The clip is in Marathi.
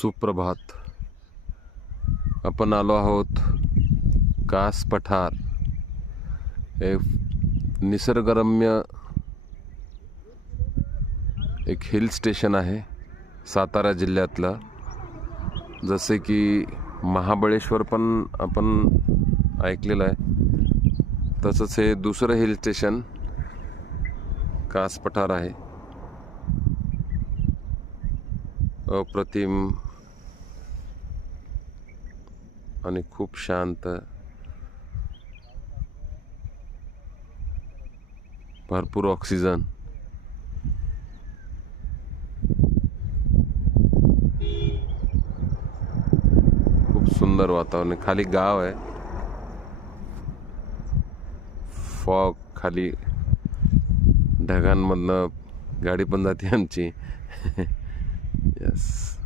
सुप्रभात. आपण आलो आहोत कास पठार, एक निसर्गरम्य एक हिल स्टेशन आहे सातारा जिल्ह्यातलं. जसे की महाबळेश्वर पण आपण ऐकलेलं आहे, तसंच हे दुसरं हिल स्टेशन कास पठार आहे. अप्रतिम आणि खूप शांत, भरपूर ऑक्सिजन. खूप सुंदर वातावरण. खाली गाव आहे, फॉग खाली ढगांमधनं गाडी पण जाते आमची. यस.